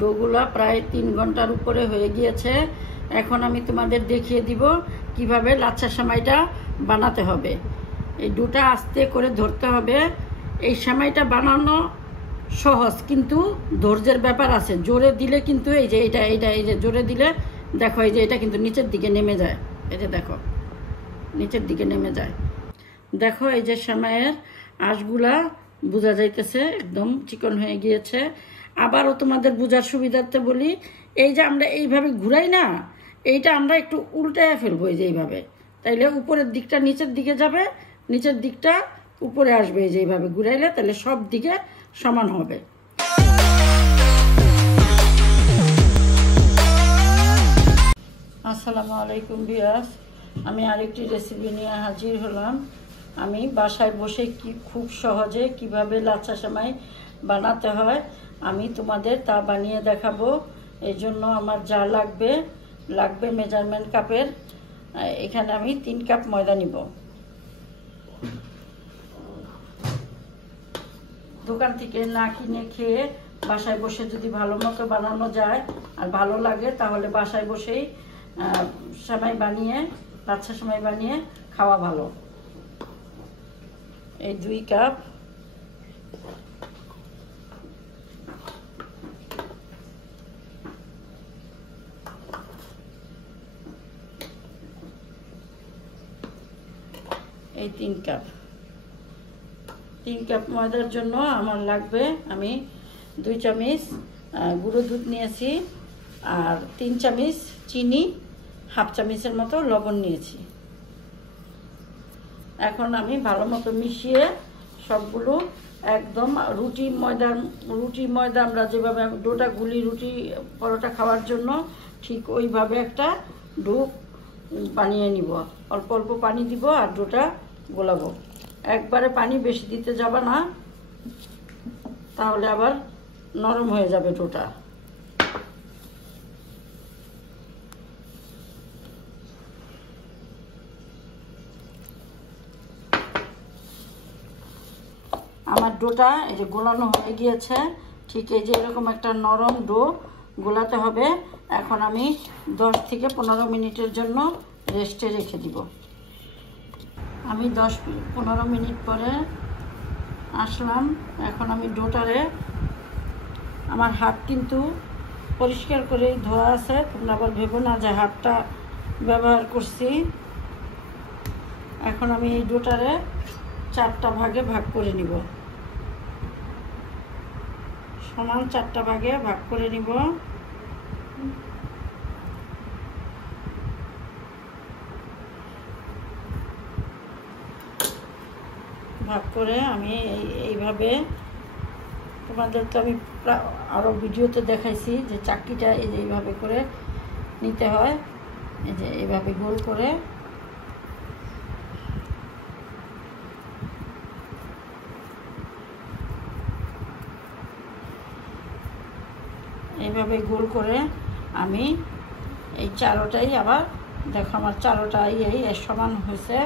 ডোগুলা প্রায় 3 ঘন্টার উপরে হয়ে গিয়েছে। এখন আমি তোমাদের দেখিয়ে দিব কিভাবে লাচ্ছা সেমাইটা বানাতে হবে। এই ডোটা আস্তে করে ধরতে হবে। এই সেমাইটা বানানো সহজ, কিন্তু ধৈর্যের ব্যাপার আছে। জোরে দিলে কিন্তু এই যে এই যে জোরে দিলে দেখো এই যে এটা কিন্তু নিচের দিকে নেমে যায়। এই যে দেখো নিচের দিকে নেমে যায়। দেখো এই যে সেমাইয়ের আঁশগুলা বোঝা যাইতেছে একদম চিকন হয়ে গিয়েছে। আবারও তোমাদের বোঝার সুবিধার্থে বলি, এই যে আমরা এইভাবে ঘুরাই না, এইটা আমরা একটু উল্টায় ফেলবো এই যে এইভাবে, তাইলে উপরের দিকটা নিচের দিকে যাবে, নিচের দিকটা উপরে আসবে। এই যে এইভাবে ঘুরাইলে তাহলে সব দিকে সমান হবে। আসসালামু আলাইকুম ভিউয়ার্স, আমি আরেকটি রেসিপি নিয়ে হাজির হলাম। আমি বাসায় বসে খুব সহজে কিভাবে লাচ্ছা সেমাই বানাতে হয় আমি তোমাদের তা বানিয়ে দেখাবো। এই জন্য আমার যা লাগবে মেজারমেন্ট কাপের, এখানে আমি 3 কাপ ময়দা নিব। দোকান থেকে না কিনে খেয়ে বাসায় বসে যদি ভালো মতো বানানো যায় আর ভালো লাগে, তাহলে বাসায় বসেই সেমাই বানিয়ে লাচ্ছা সেমাই বানিয়ে খাওয়া ভালো। এই 2 কাপ এই 3 কাপ ময়দার জন্য আমার লাগবে, আমি 2 চামচ গুঁড়ো দুধ নিয়েছি, আর 3 চামচ চিনি, হাফ চামচের মতো লবণ নিয়েছি। এখন আমি ভালো মতো মিশিয়ে সবগুলো একদম রুটি ময়দা আমরা যেভাবে ডোটা গুলি রুটি পরোটা খাওয়ার জন্য, ঠিক ওইভাবে একটা ডো বানিয়ে নিব। অল্প অল্প পানি দিব আর ডোটা গোলাবো। একবারে পানি বেশি দিতে যাবে না, তাহলে আবার নরম হয়ে যাবে ডোটা। আমার ডোটা এই যে গোলানো হয়ে গিয়েছে, ঠিক এই যে এরকম একটা নরম ডো গোলাতে হবে। এখন আমি 10 থেকে 15 মিনিটের জন্য রেস্টে রেখে দিব। আমি 10-15 মিনিট পরে আসলাম। এখন আমি ডোটারে, আমার হাত কিন্তু পরিষ্কার করে ধোয়া আছে, তোমরা আবার ভেবো না যে হাতটা ব্যবহার করছি। এখন আমি এই ডোটারে 4টা ভাগে ভাগ করে নিব, সমান 4টা ভাগে ভাগ করে নিব। ভাগ করে আমি এইভাবে, তোমাদের তো আমি আরও ভিডিওতে দেখাইছি যে চাকতিটা এই যে এইভাবে করে নিতে হয়। এই যে এইভাবে গোল করে এইভাবে গোল করে আমি এই চারোটাই আবার দেখো আমার চারোটাই এই সমান হয়েছে।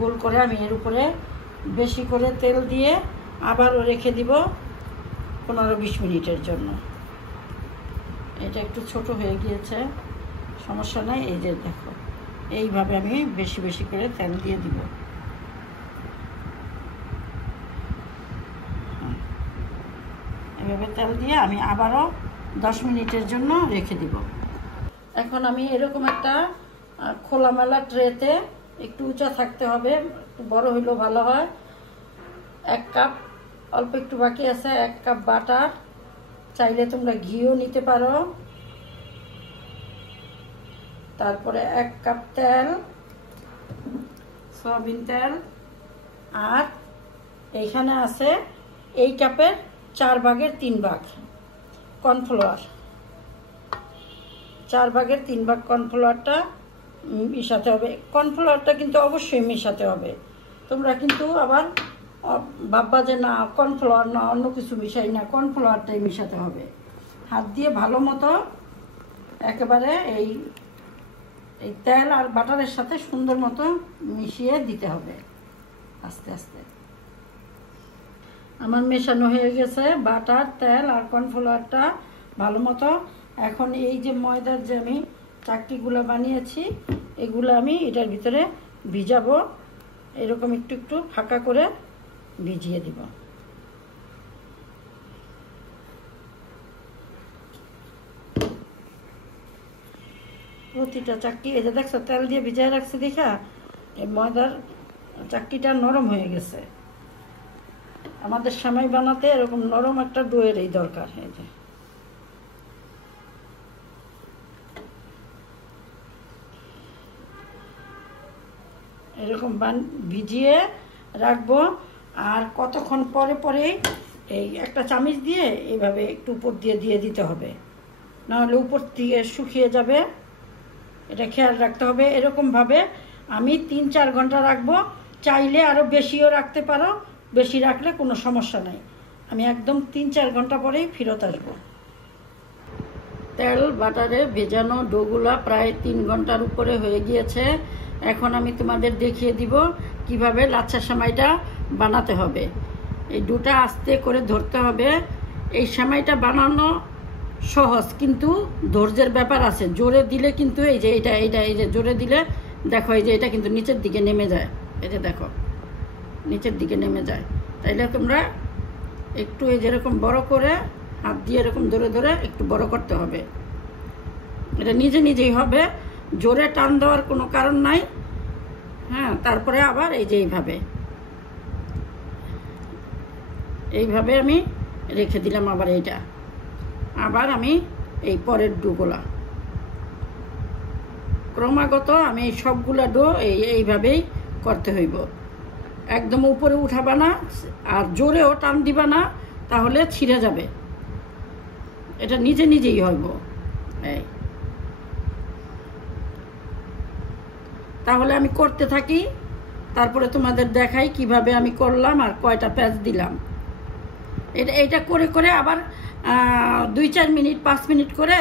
গোল করে আমি এর উপরে বেশি করে তেল দিয়ে আবারও রেখে দিব 15-20 মিনিটের জন্য। এটা একটু ছোট হয়ে গিয়েছে, সমস্যা নাই। এই যে দেখো এইভাবে আমি বেশি বেশি করে তেল দিয়ে দিব। এইভাবে তেল দিয়ে আমি আবারও 10 মিনিটের জন্য রেখে দিব। এখন আমি এরকম একটা খোলামেলা ট্রেতে, একটু উঁচা থাকতে হবে, একটু বড় হইলেও ভালো হয়। 1 কাপ, অল্প একটু বাকি আছে, 1 কাপ বাটার, চাইলে তোমরা ঘিও নিতে পারো। তারপরে 1 কাপ তেল, সয়াবিন তেল, আর এইখানে আছে এই কাপের 4 ভাগের 3 ভাগ কর্নফ্লাওয়ার। 4 ভাগের 3 ভাগ কর্নফ্লাওয়ারটা মিশাতে হবে। কর্নফ্লাওয়ারটা কিন্তু অবশ্যই মেশাতে হবে। তোমরা কিন্তু আবার ভাববা যে না কর্নফ্লাওয়ার না অন্য কিছু মিশাই না, কর্নফ্লাওয়ারটাই মিশাতে হবে। হাত দিয়ে ভালো মতো একেবারে এই এই তেল আর বাটারের সাথে সুন্দর মতো মিশিয়ে দিতে হবে আস্তে আস্তে। আমার মেশানো হয়ে গেছে বাটার, তেল আর কর্নফ্লাওয়ারটা ভালো মতো। এখন এই যে ময়দার যে আমি চাকতিগুলো বানিয়েছি এগুলো আমি এটার ভিতরে ভিজাবো, এরকম একটু একটু ফাঁকা করে ভিজিয়ে দিব। প্রতিটা চাকতি এই যে দেখছো তেল দিয়ে ভিজিয়ে রাখছি দেখা এই ময়দার চাকতিটা নরম হয়ে গেছে। আমাদের সেমাই বানাতে এরকম নরম একটা ডোয়ের এই দরকার। এই যে এরকম ভিজিয়ে রাখবো। আর কতক্ষণ পরে পরে এই একটা চামচ দিয়ে এইভাবে একটু উপর দিয়ে দিয়ে দিতে হবে, নাহলে উপর থেকে শুকিয়ে যাবে। এটা খেয়াল রাখতে হবে। এরকমভাবে আমি 3-4 ঘন্টা রাখবো, চাইলে আরও বেশিও রাখতে পারো, বেশি রাখলে কোনো সমস্যা নাই। আমি একদম 3-4 ঘন্টা পরেই ফেরত আসবো। তেল বাটারে ভেজানো ডোগুলা প্রায় 3 ঘন্টার উপরে হয়ে গিয়েছে। এখন আমি তোমাদের দেখিয়ে দিব কিভাবে লাচ্ছা সেমাইটা বানাতে হবে। এই ডোটা আস্তে করে ধরতে হবে। এই সেমাইটা বানানো সহজ, কিন্তু ধৈর্যের ব্যাপার আছে। জোরে দিলে কিন্তু এই যে এই যে জোরে দিলে দেখো এই যে এটা কিন্তু নিচের দিকে নেমে যায়। এই যে দেখো নিচের দিকে নেমে যায়। তাইলে তোমরা একটু এই যেরকম বড় করে হাত দিয়ে এরকম ধরে ধরে একটু বড় করতে হবে। এটা নিজে নিজেই হবে, জোরে টান দেওয়ার কোনো কারণ নাই। হ্যাঁ, তারপরে আবার এই যে এইভাবে আমি রেখে দিলাম। আবার এইটা আবার আমি এই পরের ডোগুলা ক্রমাগত আমি সবগুলা ডো এইভাবেই করতে হইব। একদম উপরে উঠাবা না আর জোরেও টান দিবা না, তাহলে ছিঁড়ে যাবে। এটা নিজে নিজেই হইব। এই তাহলে আমি করতে থাকি, তারপরে তোমাদের দেখাই কিভাবে আমি করলাম আর কয়টা প্যাচ দিলাম। এটা করে করে আবার 2-4 মিনিট 5 মিনিট করে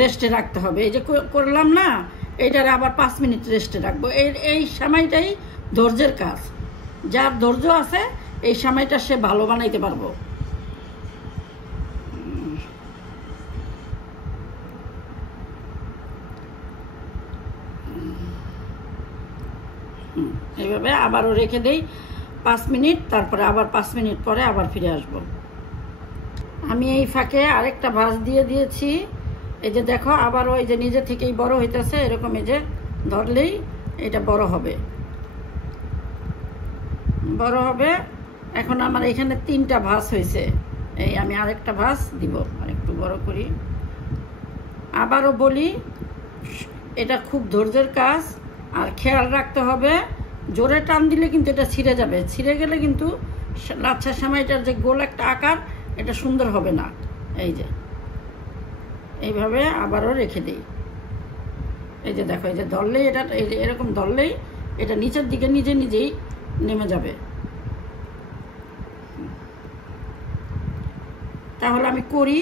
রেস্টে রাখতে হবে। এই যে করলাম না, এইটারে আবার 5 মিনিট রেস্টে রাখবো। এই সেমাইটাই ধৈর্যের কাজ। যার ধৈর্য আছে এই সেমাইটা সে ভালো বানাইতে পারবো। এইভাবে আবারও রেখে দেই 5 মিনিট, তারপরে আবার 5 মিনিট পরে আবার ফিরে আসব। আমি এই ফাঁকে আরেকটা ভাঁজ দিয়ে দিয়েছি। এই যে দেখো আবারও এই যে নিজে থেকেই বড় হইতেছে। এরকম এই যে ধরলেই এটা বড় হবে। এখন আমার এখানে 3টা ভাঁজ হয়েছে। এই আমি আরেকটা ভাঁজ দিব, আরেকটু বড় করি। আবারও বলি, এটা খুব ধৈর্যের কাজ আর খেয়াল রাখতে হবে। জোরে টান দিলে কিন্তু এটা ছিঁড়ে যাবে। ছিঁড়ে গেলে কিন্তু লাচ্ছা সেমাইটার যে গোল একটা আকার, এটা সুন্দর হবে না। এই যে এইভাবে আবারও রেখে দিই। এই যে দেখো এই যে ধরলেই এটা এই যে এরকম ধরলেই এটা নিচের দিকে নিজে নিজেই নেমে যাবে। তাহলে আমি করি,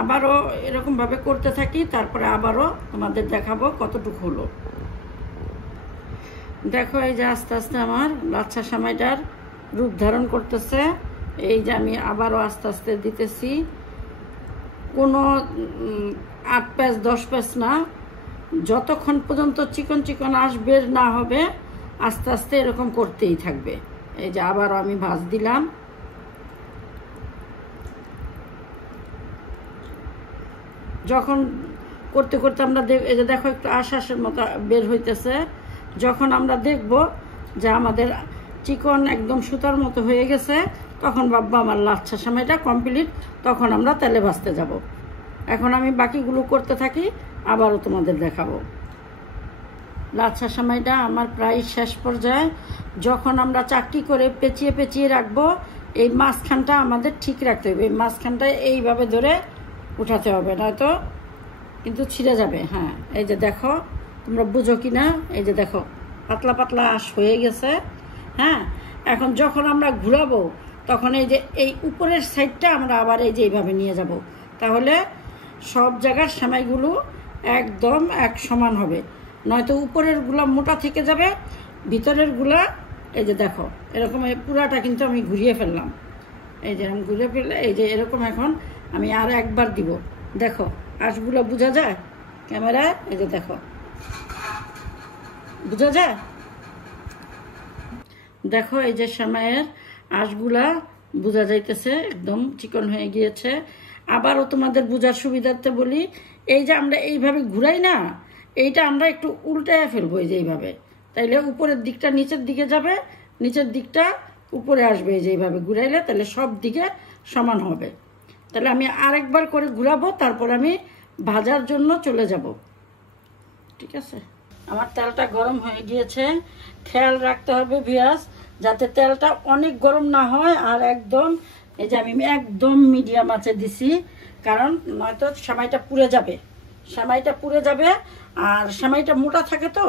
আবারও এরকমভাবে করতে থাকি, তারপরে আবারও তোমাদের দেখাবো কতটুকু হলো। দেখো এই যে আস্তে আস্তে আমার লাচ্ছা সেমাইটার রূপ ধারণ করতেছে। এই যে আমি আবারও আস্তে আস্তে দিতেছি। কোনো 8 প্যাচ 10 প্যাচ না, যতক্ষণ পর্যন্ত চিকন চিকন বের না হবে আস্তে আস্তে এরকম করতেই থাকবে। এই যে আবারও আমি ভাঁজ দিলাম। যখন করতে করতে আমরা এই যে দেখো একটু আশ্বাসের মতো বের হইতেছে। যখন আমরা দেখব যে আমাদের চিকন একদম সুতার মতো হয়ে গেছে, তখন ভাববো আমার লাচ্ছা সেমাইটা কমপ্লিট, তখন আমরা তেলে ভাজতে যাব। এখন আমি বাকিগুলো করতে থাকি, আবারও তোমাদের দেখাবো। লাচ্ছা সেমাইটা আমার প্রায় শেষ পর্যায়ে। যখন আমরা চাকরি করে পেঁচিয়ে পেঁচিয়ে রাখবো, এই মাঝখানটা আমাদের ঠিক রাখতে হবে। এই মাঝখানটা এইভাবে ধরে উঠাতে হবে, নয়তো কিন্তু ছিঁড়ে যাবে। হ্যাঁ, এই যে দেখো তোমরা বুঝো কি না, এই যে দেখো পাতলা পাতলা আঁশ হয়ে গেছে। হ্যাঁ, এখন যখন আমরা ঘুরাবো তখন এই যে এই উপরের সাইডটা আমরা আবার এই যে এইভাবে নিয়ে যাব। তাহলে সব জায়গার সেমাইগুলো একদম এক সমান হবে, নয়তো উপরের গুলা মোটা থেকে যাবে, ভিতরের গুলা এই যে দেখো এরকম পুরাটা কিন্তু আমি ঘুরিয়ে ফেললাম, এই যে আমি ঘুরিয়ে ফেললে এই যে এরকম। এখন আমি আর একবার দিব, দেখো আঁশগুলো বোঝা যায় ক্যামেরায়, এই যে দেখো বোঝা যায়, দেখো এই যে সেমাইয়ের আঁশগুলা বোঝা যাইতেছে, একদম চিকন হয়ে গিয়েছে। আবারও তোমাদের বোঝার সুবিধার্থে বলি, এই যে আমরা এইভাবে ঘুরাই না, এইটা আমরা একটু উল্টায় ফেলবো এই যে এইভাবে, তাইলে উপরের দিকটা নিচের দিকে যাবে, নিচের দিকটা উপরে আসবে, এই যে এইভাবে ঘুরাইলে তাহলে সব দিকে সমান হবে। তাহলে আমি আরেকবার করে ঘুরাবো, তারপর আমি ভাজার জন্য চলে যাব। ঠিক আছে, আমার তেলটা গরম হয়ে গিয়েছে। খেয়াল রাখতে হবে ভিউয়ার্স, যাতে তেলটা অনেক গরম না হয়, আর একদম এই যে আমি একদম মিডিয়াম আঁচে দিছি, কারণ নয়তো সেমাইটা পুড়ে যাবে, সেমাইটা পুড়ে যাবে। আর সেমাইটা মোটা থাকে তো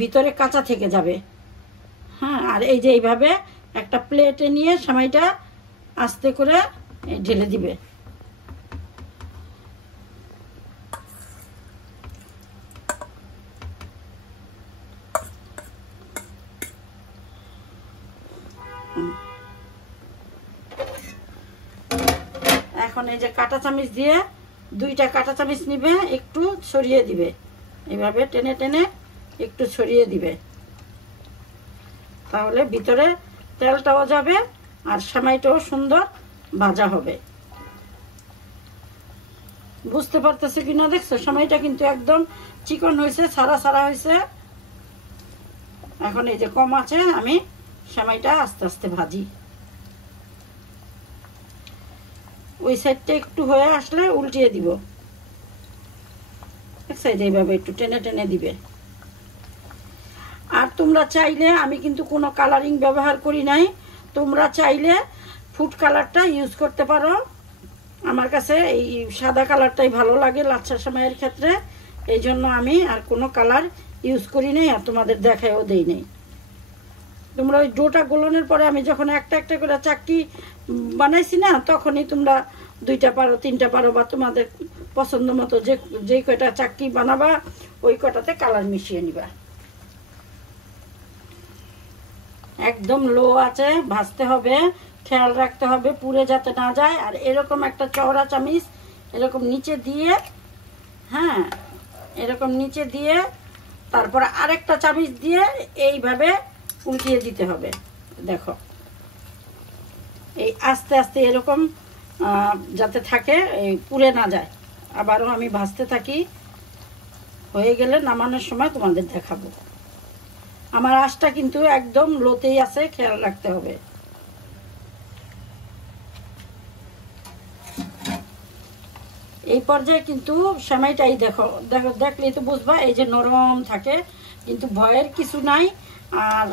ভিতরে কাঁচা থেকে যাবে। হ্যাঁ, আর এই যে এইভাবে একটা প্লেটে নিয়ে সেমাইটা আস্তে করে ঢেলে দিবে। এখন এই যে কাঁটা চামচ দিয়ে দুইটা কাঁটা চামচ নিবে, একটু ছড়িয়ে দিবে, এইভাবে টেনে টেনে একটু ছড়িয়ে দিবে, তাহলে ভিতরে তেলটাও যাবে আর সেমাইটাও সুন্দর ভাজা হবে। বুঝতে পারতেছে কিনা দেখছো, সেমাইটা কিন্তু একদম চিকন হয়েছে, ছাড়া ছাড়া হয়েছে। এখন এই যে কম আছে, আমি সেমাইটা আস্তে আস্তে ভাজি। ওই সাইডটা একটু হয়ে আসলে উল্টিয়ে দিব, এক সাইডে এইভাবে একটু টেনে টেনে দিবে। আর তোমরা চাইলে, আমি কিন্তু কোনো কালারিং ব্যবহার করি নাই, তোমরা চাইলে ফুড কালারটা ইউজ করতে পারো। আমার কাছে এই সাদা কালারটাই ভালো লাগে লাচ্ছা সেমাইয়ের ক্ষেত্রে, এই জন্য আমি আর কোনো কালার ইউজ করি নাই, আর তোমাদের দেখায়ও দেই নাই। তোমরা ওই ডোটা গোলানোর পরে আমি যখন একটা একটা করে চাকতি বানাইছি না, তখনই তোমরা দুইটা পারো, তিনটা পারো, বা তোমাদের পছন্দ মতো যে কয়টা চাকতি বানাবা ওই কয়টাতে কালার মিশিয়ে নিবা। একদম লো আছে ভাজতে হবে, খেয়াল রাখতে হবে পুড়ে যাতে না যায়। আর এরকম একটা চওড়া চামিচ এরকম নিচে দিয়ে, হ্যাঁ এরকম নিচে দিয়ে তারপর আরেকটা চামিচ দিয়ে এইভাবে উল্টিয়ে দিতে হবে। দেখো এই আস্তে আস্তে এরকম যাতে থাকে, এই পুড়ে না যায়। আবারও আমি ভাজতে থাকি, হয়ে গেলে নামানোর সময় তোমাদের দেখাবো। আমার আঁচটা কিন্তু একদম লোতেই আছে, খেয়াল রাখতে হবে। এই পর্যায়ে কিন্তু সেমাইটাই দেখো দেখো দেখলেই তো বুঝবা, এই যে নরম থাকে, কিন্তু ভয়ের কিছু নাই, আর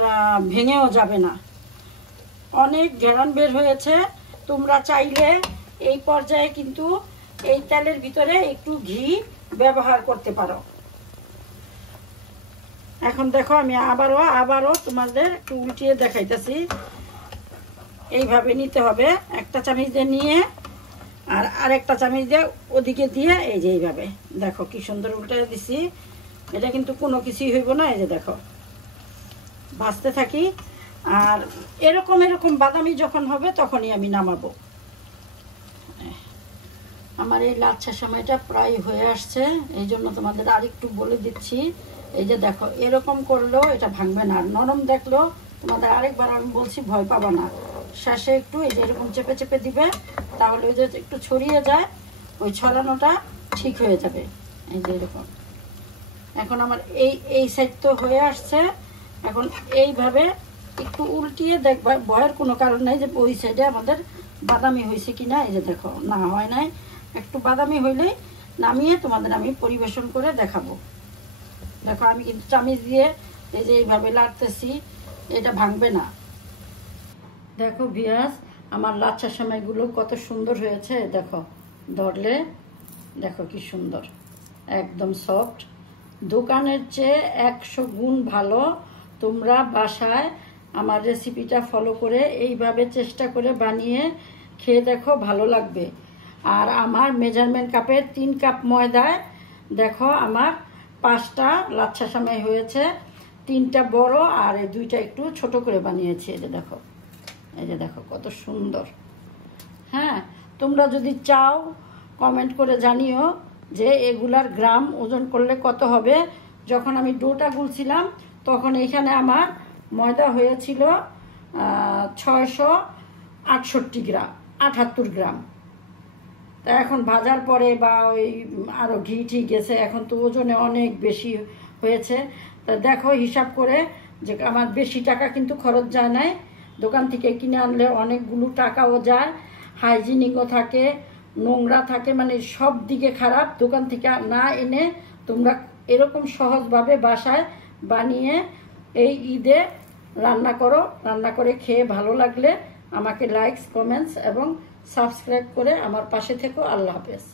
ভেঙেও যাবে না। অনেক ঘেরান বের হয়েছে। তোমরা চাইলে এই পর্যায়ে কিন্তু এই তেলের ভিতরে একটু ঘি ব্যবহার করতে পারো। এখন দেখো আমি আবারও তোমাদের একটু উল্টিয়ে দেখাইতেছি। এইভাবে নিতে হবে, একটা চামচ দিয়ে নিয়ে আর আরেকটা চামচ দিয়ে ওদিকে দিয়ে, এই যে এইভাবে দেখো কি সুন্দর উল্টে দিছি। এটা কিন্তু কোনো কিছুই হইব না, এই যে দেখো ভাজতে থাকি। আর এরকম এরকম বাদামি যখন হবে তখনই আমি নামাবো। আমার এই লাচ্ছা সেমাইটা প্রায় হয়ে আসছে, এই জন্য তোমাদের আরেকটু বলে দিচ্ছি। এই যে দেখো এরকম করলেও এটা ভাঙবে না, আর নরম দেখলেও তোমাদের আরেকবার আমি বলছি ভয় পাবা না। শেষে একটু এই যে এরকম চেপে চেপে দিবে, তাহলে ওই যে একটু ছড়িয়ে যায়, ওই ছড়ানোটা ঠিক হয়ে যাবে। এই যে এরকম এখন আমার এই সাইড তো হয়ে আসছে। এখন এইভাবে একটু উল্টিয়ে দেখবা, ভয়ের কোনো কারণ নেই যে ওই সাইডে আমাদের বাদামি হয়েছে কিনা। এই যে দেখো না হয় নাই, একটু বাদামি হইলেই নামিয়ে তোমাদের আমি পরিবেশন করে দেখাবো। দেখো আমি কিন্তু চামিচ দিয়ে এই যে এইভাবে লাড়তেছি, এটা ভাঙবে না। দেখো ভিউয়ার্স, আমার লাচ্ছা সেমাইগুলো কত সুন্দর হয়েছে। দেখো ধরলে দেখো কি সুন্দর, একদম সফট, দোকানের চেয়ে 100 গুণ ভালো। তোমরা বাসায় আমার রেসিপিটা ফলো করে এইভাবে চেষ্টা করে বানিয়ে খেয়ে দেখো, ভালো লাগবে। আর আমার মেজারমেন্ট কাপের 3 কাপ ময়দায় দেখো আমার 5টা লাচ্ছা সেমাই হয়েছে, 3টা বড় আর এই 2টা একটু ছোট করে বানিয়েছি। এই যে দেখো কত সুন্দর। হ্যাঁ, তোমরা যদি চাও কমেন্ট করে জানিও যে এগুলার গ্রাম ওজন করলে কত হবে। যখন আমি ডোটা গুলছিলাম তখন এখানে আমার ময়দা হয়েছিল 668 গ্রাম, 78 গ্রাম। তা এখন ভাজার পরে বা ওই আরও ঘি গেছে, এখন তো ওজনে অনেক বেশি হয়েছে। তা দেখো হিসাব করে যে আমার বেশি টাকা কিন্তু খরচ যায় নাই। দোকান থেকে কিনে আনলে অনেকগুলো টাকাও যায়, হাইজিনিকও থাকে, নোংরা থাকে, মানে সব দিকে খারাপ। দোকান থেকে না এনে তোমরা এরকম সহজভাবে বাসায় বানিয়ে এই ঈদে রান্না করো। রান্না করে খেয়ে ভালো লাগলে আমাকে লাইকস, কমেন্টস এবং সাবস্ক্রাইব করে আমার পাশে থেকো। আল্লাহ হাফেজ।